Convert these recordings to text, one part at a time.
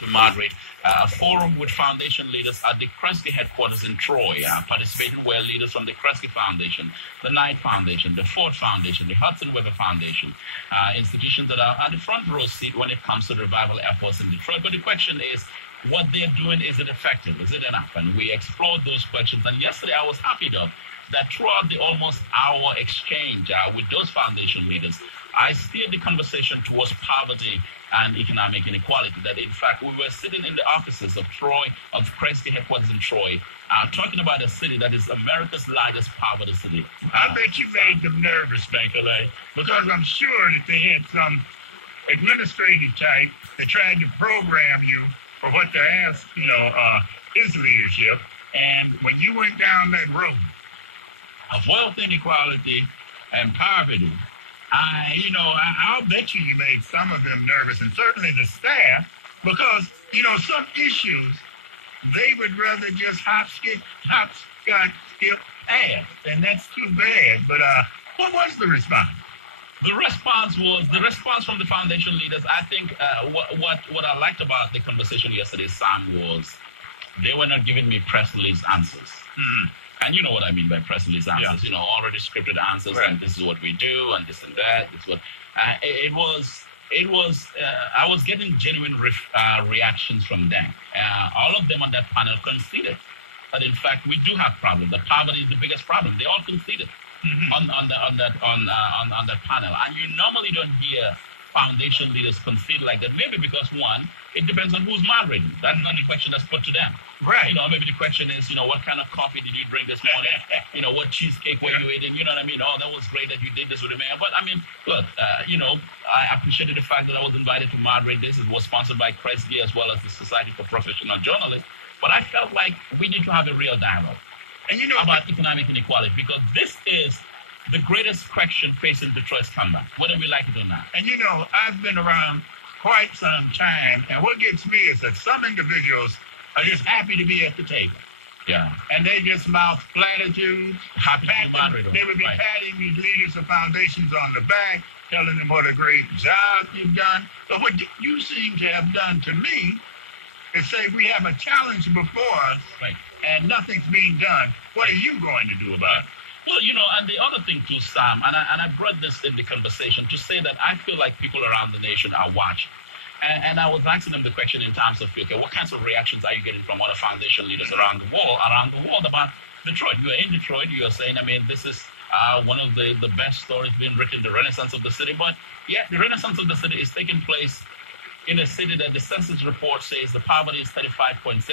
to moderate a forum with foundation leaders at the Kresge headquarters in Troy. Participating were leaders from the Kresge Foundation, the Knight Foundation, the Ford Foundation, the Hudson Weber Foundation, institutions that are at the front row seat when it comes to the revival efforts in Detroit. But the question is, what they're doing, is it effective? Is it enough? And we explored those questions. And yesterday I was happy though that throughout the almost hour exchange with those foundation leaders, I steered the conversation towards poverty and economic inequality. That in fact we were sitting in the offices of Troy, of Kresge headquarters in Troy, talking about a city that is America's largest poverty city. I bet you made them nervous, Bankerlay, because I'm sure that they had some administrative type that tried to program you for what to ask, his leadership. And when you went down that road of wealth inequality and poverty, I'll bet you made some of them nervous, and certainly the staff, because, some issues, they would rather just hopscotch, skip, ass, and that's too bad. But what was the response? The response from the foundation leaders. I think what I liked about the conversation yesterday, Sam, was they were not giving me press release answers. Mm-hmm. And you know what I mean by press release answers, already scripted answers, right. And this is what we do, and this and that. This is what I was getting genuine reactions from them. All of them on that panel conceded that in fact we do have problems. The poverty is the biggest problem. They all conceded. Mm-hmm. on that panel, and you normally don't hear foundation leaders concede like that. Maybe because one, it depends on who's moderating. That's not the question that's put to them. Right. Maybe the question is, what kind of coffee did you drink this morning? What cheesecake were you eating? You know what I mean? Oh, that was great that you did this with the mayor. But I mean, look, I appreciated the fact that I was invited to moderate this. It was sponsored by Kresge as well as the Society for Professional Journalists. But I felt like we need to have a real dialogue. And about economic inequality, because this is the greatest question facing Detroit's comeback, whether we like it or not. And I've been around quite some time, and what gets me is that some individuals are just happy to be at the table. Yeah. And they just mouth platitudes. They would be patting these leaders of foundations on the back, telling them what a great job you've done. But what you seem to have done to me is say we have a challenge before us, right, and nothing's being done. What are you going to do about it? Well, and the other thing too, Sam, and I brought this in the conversation to say that I feel like people around the nation are watching. And I was asking them the question in terms of, okay, what kinds of reactions are you getting from other foundation leaders around the world about Detroit? You are in Detroit, you are saying, this is one of the best stories being written, the renaissance of the city. But yeah, the renaissance of the city is taking place in a city that the census report says the poverty is 35.7%,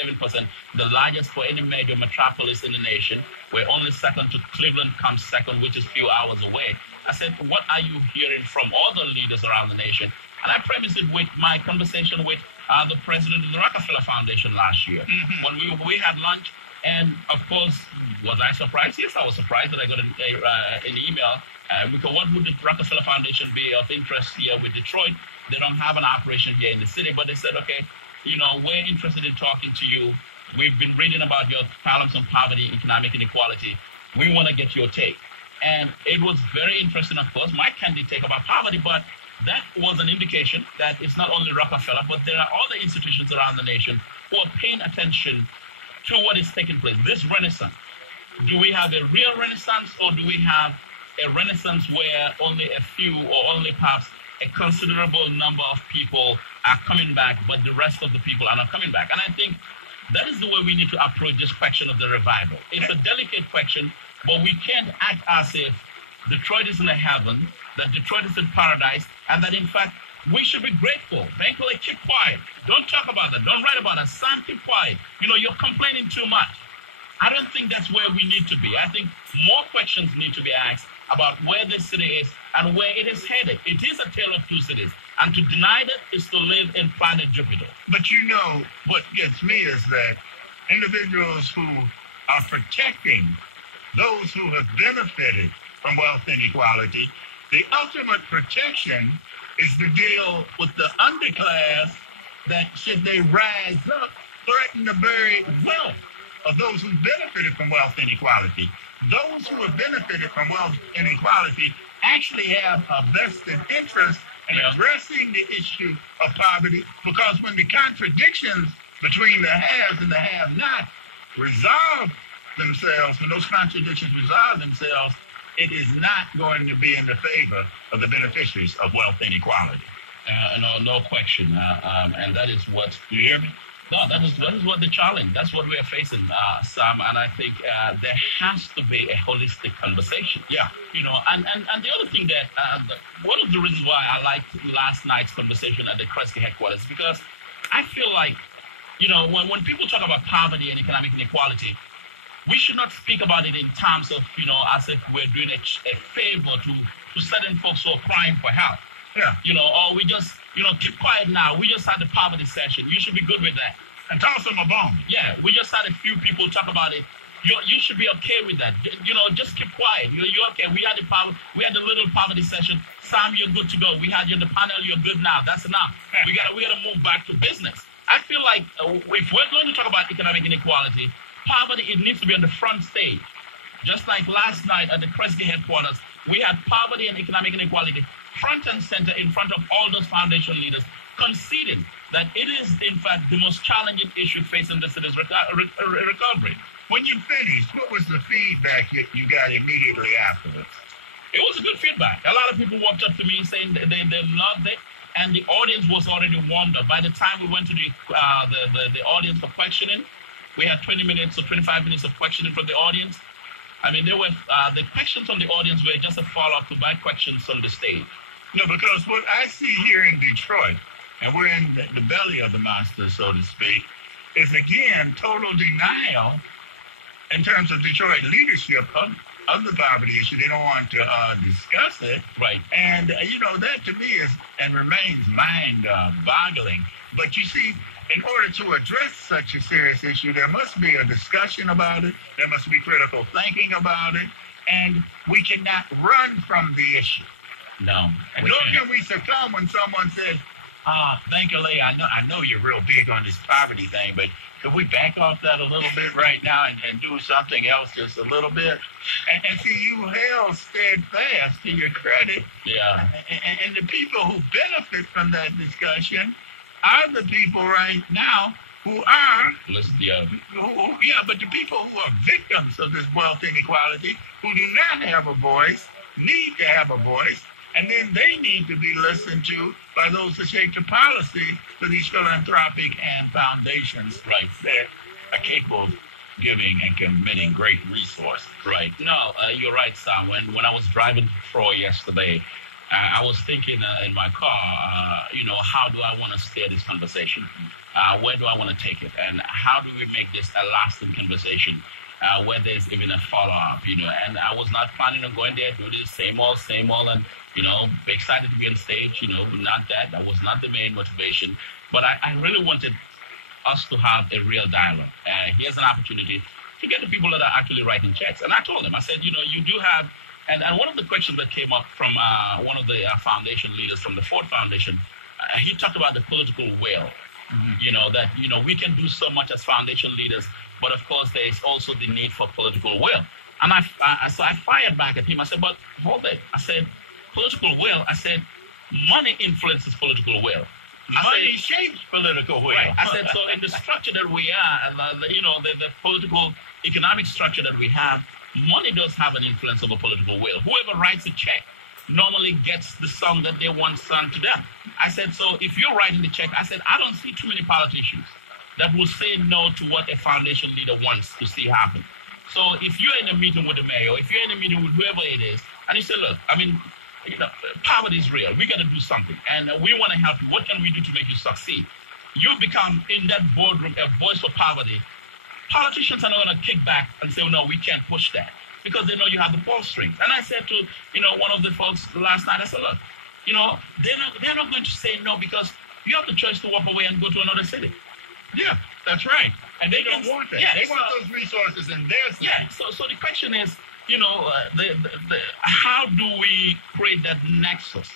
the largest for any major metropolis in the nation, where only second to Cleveland comes second, which is a few hours away. I said, what are you hearing from other leaders around the nation? And I premised it with my conversation with the president of the Rockefeller Foundation last year. Mm-hmm. When we had lunch, and of course, was I surprised? Yes, I was surprised that I got an email. Because what would the Rockefeller Foundation be of interest here with Detroit? They don't have an operation here in the city, but they said, okay, we're interested in talking to you. We've been reading about your problems on poverty, economic inequality. We want to get your take. And it was very interesting, of course, my candid take about poverty, but that was an indication that it's not only Rockefeller, but there are other institutions around the nation who are paying attention to what is taking place. This renaissance. Do we have a real renaissance, or do we have a renaissance where only a few, or only perhaps a considerable number of people are coming back, but the rest of the people are not coming back? And I think that is the way we need to approach this question of the revival. It's a delicate question, but we can't act as if Detroit is in a heaven, that Detroit is in paradise, and that in fact we should be grateful. Thankfully, keep quiet. Don't talk about that. Don't write about it. Sam, keep quiet. You're complaining too much. I don't think that's where we need to be. I think more questions need to be asked about where this city is and where it is headed. It is a tale of two cities. And to deny that is to live in planet Jupiter. But what gets me is that individuals who are protecting those who have benefited from wealth inequality, the ultimate protection is to deal with the underclass that, should they rise up, threaten the very wealth of those who benefited from wealth inequality. Those who have benefited from wealth inequality actually have a vested interest in addressing the issue of poverty, because when the contradictions between the haves and the have-not resolve themselves, when those contradictions resolve themselves, it is not going to be in the favor of the beneficiaries of wealth inequality. No question. And that is what You hear me? No, that is what the challenge. That's what we are facing, Sam. And I think there has to be a holistic conversation. Yeah. And the other thing that one of the reasons why I liked last night's conversation at the Kresge headquarters, because I feel like, when people talk about poverty and economic inequality, we should not speak about it in terms of, as if we're doing a favor to certain folks who are crying for help. Yeah. Or we just, keep quiet now. We just had the poverty session. You should be good with that. And toss them a bone. Yeah, we just had a few people talk about it. You should be okay with that. Just keep quiet. You're okay. We had the little poverty session. Sam, you're good to go. We had you on the panel. You're good now. That's enough. We gotta move back to business. I feel like if we're going to talk about economic inequality, poverty, it needs to be on the front stage. Just like last night at the Kresge headquarters, we had poverty and economic inequality front and center in front of all those foundation leaders, conceding that it is, in fact, the most challenging issue facing the city's recovery. When you finished, what was the feedback you got immediately afterwards? It was a good feedback. A lot of people walked up to me saying they loved it, and the audience was already warmed up. By the time we went to the audience for questioning, we had 20 minutes or 25 minutes of questioning from the audience. I mean, there were the questions from the audience were just a follow-up to my questions on the stage. Because what I see here in Detroit, and we're in the belly of the monster, so to speak, is again total denial in terms of Detroit leadership of the poverty issue. They don't want to discuss it. Right. And, that to me is and remains mind-boggling. But you see, in order to address such a serious issue, there must be a discussion about it. There must be critical thinking about it. And we cannot run from the issue. No. And nor can we succumb when someone says, thank you, Lee. I know you're real big on this poverty thing, but could we back off that a little bit right now and do something else just a little bit? And see, you held steadfast to your credit. Yeah. And the people who benefit from that discussion are the people right now who are, but the people who are victims of this wealth inequality, who do not have a voice, need to have a voice, and then they need to be listened to by those that shape the policy for these philanthropic and foundations that are capable of giving and committing great resource. Right. No, you're right, Sam. When I was driving to Troy yesterday, I was thinking in my car, how do I want to steer this conversation? Where do I want to take it? And how do we make this a lasting conversation where there's even a follow-up, And I was not planning on going there, do this same old, and, be excited to be on stage, not that. That was not the main motivation. But I really wanted us to have a real dialogue. Here's an opportunity to get the people that are actually writing checks. And I told them, I said, you do have, and one of the questions that came up from one of the foundation leaders from the Ford Foundation, he talked about the political will. That, we can do so much as foundation leaders, but of course there is also the need for political will. And so I fired back at him. I said, but hold it. I said, political will. I said, money influences political will. Money shapes political will. Right. I said, so in the structure that we are, the political economic structure that we have, money does have an influence over political will. Whoever writes a check normally gets the song that they want sung to them. I said, so if you're writing the check, I said, I don't see too many politicians that will say no to what a foundation leader wants to see happen. So if you're in a meeting with the mayor, if you're in a meeting with whoever it is, and you say, look, poverty is real. We got to do something. And we want to help you. What can we do to make you succeed? You become, in that boardroom, a voice for poverty. Politicians are not going to kick back and say, no, we can't push that, because they know you have the pulse strings. And I said to, one of the folks last night, I said, look, they're not going to say no, because you have the choice to walk away and go to another city. Yeah, that's right. And they don't want that. Yeah, they want those resources in their city. Yeah, so the question is, how do we create that nexus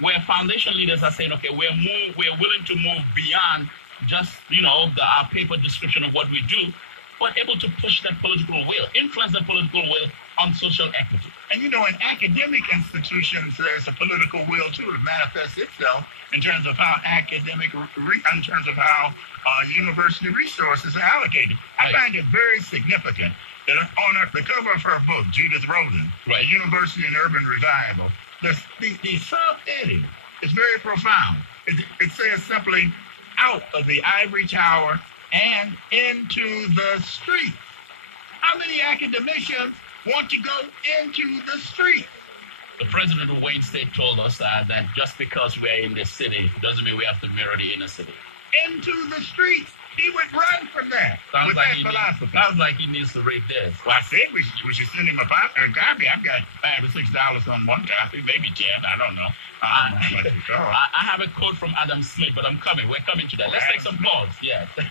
where foundation leaders are saying, okay, we're willing to move beyond just, our paper description of what we do, but able to push that political will, influence that political will on social equity. And in academic institutions, there's a political will too to manifest itself in terms of how in terms of how university resources are allocated. I find it very significant that on the cover of her book, Judith Rodin, right. The University and Urban Revival, the subheading is very profound. It says simply, out of the ivory tower and into the street. How many academicians want to go into the street? The president of Wayne State told us that just because we're in this city doesn't mean we have to mirror the inner city. Into the streets. He would run from that sounds like he needs to read this. Well, I said we should send him a copy. I've got $5 or $6 on one copy, maybe 10. I don't know. I have a quote from Adam Smith, but I'm coming. We're coming to that. Let's take some calls. Yeah. The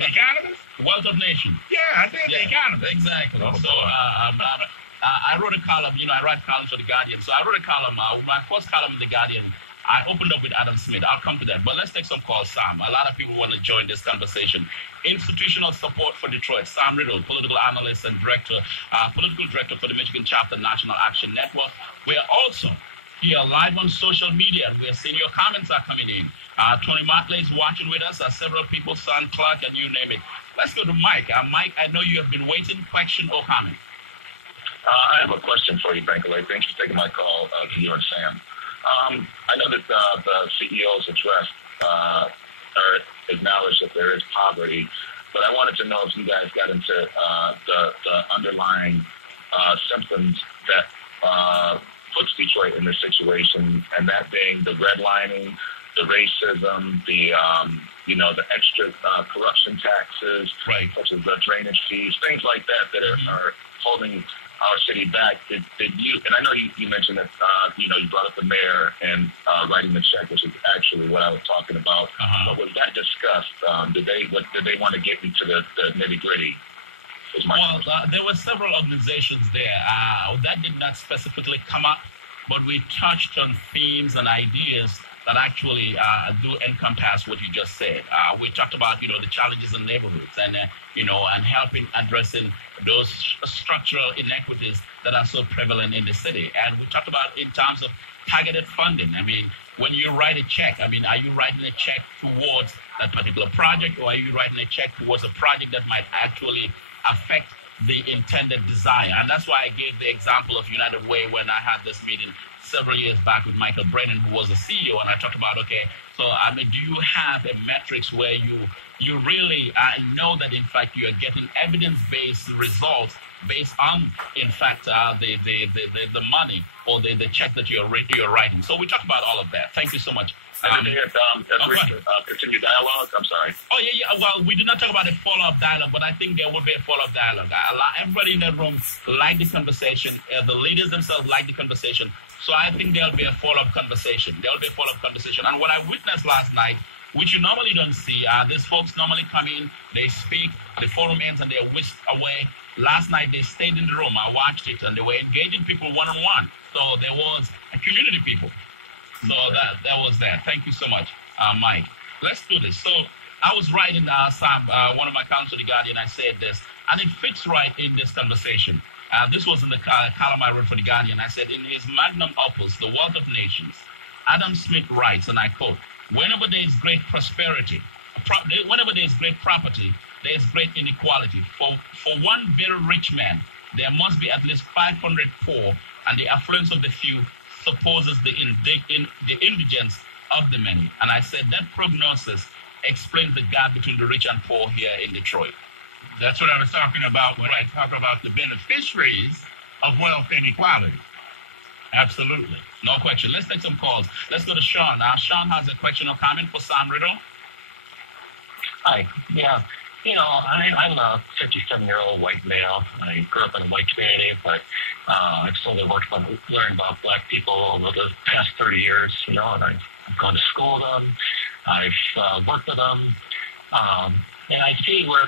Economist? Wealth of Nations. Yeah, I think The Economist. Exactly. So I wrote a column. I write columns for The Guardian. So I wrote a column. My first column in The Guardian, I opened up with Adam Smith. I'll come to that. But let's take some calls, Sam. A lot of people want to join this conversation. Institutional support for Detroit. Sam Riddle, political analyst and political director for the Michigan Chapter National Action Network. We are also here live on social media. We are seeing your comments are coming in. Tony Martley is watching with us. Several people, Son Clark, and you name it. Let's go to Mike. Mike, I know you have been waiting. Question or comment? I have a question for you, Bankalay. Thanks for taking my call to you and Sam. I know that the CEO's address acknowledged that there is poverty, but I wanted to know if you guys got into the underlying symptoms that puts Detroit in this situation, and that being the redlining, the racism, the extra corruption taxes, right, such as the drainage fees, things like that are holding our city back. Did you? And I know you mentioned that you brought up the mayor and writing the check, which is actually what I was talking about. But was that discussed? Did they want to get into the nitty gritty? Well, there were several organizations there that did not specifically come up, but we touched on themes and ideas that actually do encompass what you just said. We talked about, the challenges in neighborhoods and helping addressing those structural inequities that are so prevalent in the city. And we talked about in terms of targeted funding. I mean, when you write a check, are you writing a check towards that particular project, or are you writing a check towards a project that might actually affect the intended desire? And that's why I gave the example of United Way when I had this meeting several years back with Michael Brennan, who was the CEO, and I talked about, do you have a metrics where you really know that, in fact, you are getting evidence-based results based on, in fact, the money or the check that you're writing. So we talked about all of that. Thank you so much. Continue dialogue. I'm sorry. Oh, yeah. Well, we did not talk about a follow-up dialogue, but I think there will be a follow-up dialogue. Everybody in that room liked the conversation. The leaders themselves liked the conversation. So I think there'll be a follow-up conversation. And what I witnessed last night, which you normally don't see, these folks normally come in, they speak, the forum ends, and they're whisked away. Last night, they stayed in the room. I watched it, and they were engaging people one-on-one. So there was a community people. So that was that. Thank you so much, Mike. Let's do this. So I was writing Sam, one of my columns for The Guardian. I said this, and it fits right in this conversation. This was in the column I wrote for The Guardian. I said, in his magnum opus, The Wealth of Nations, Adam Smith writes, and I quote, whenever there is great prosperity, whenever there is great property, there is great inequality. For one very rich man, there must be at least 500 poor, and the affluence of the few supposes the indigence of the many. And I said that prognosis explains the gap between the rich and poor here in Detroit. That's what I was talking about when I talk about the beneficiaries of wealth inequality. Absolutely. No question. Let's take some calls. Let's go to Sean. Sean has a question or comment for Sam Riddle. Hi. Yeah. I'm a 57-year-old white male. I grew up in a white community, but I've slowly learned about black people over the past 30 years, and I've gone to school with them. I've worked with them. And I see where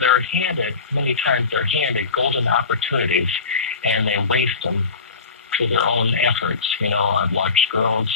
many times they're handed golden opportunities, and they waste them through their own efforts. I've watched girls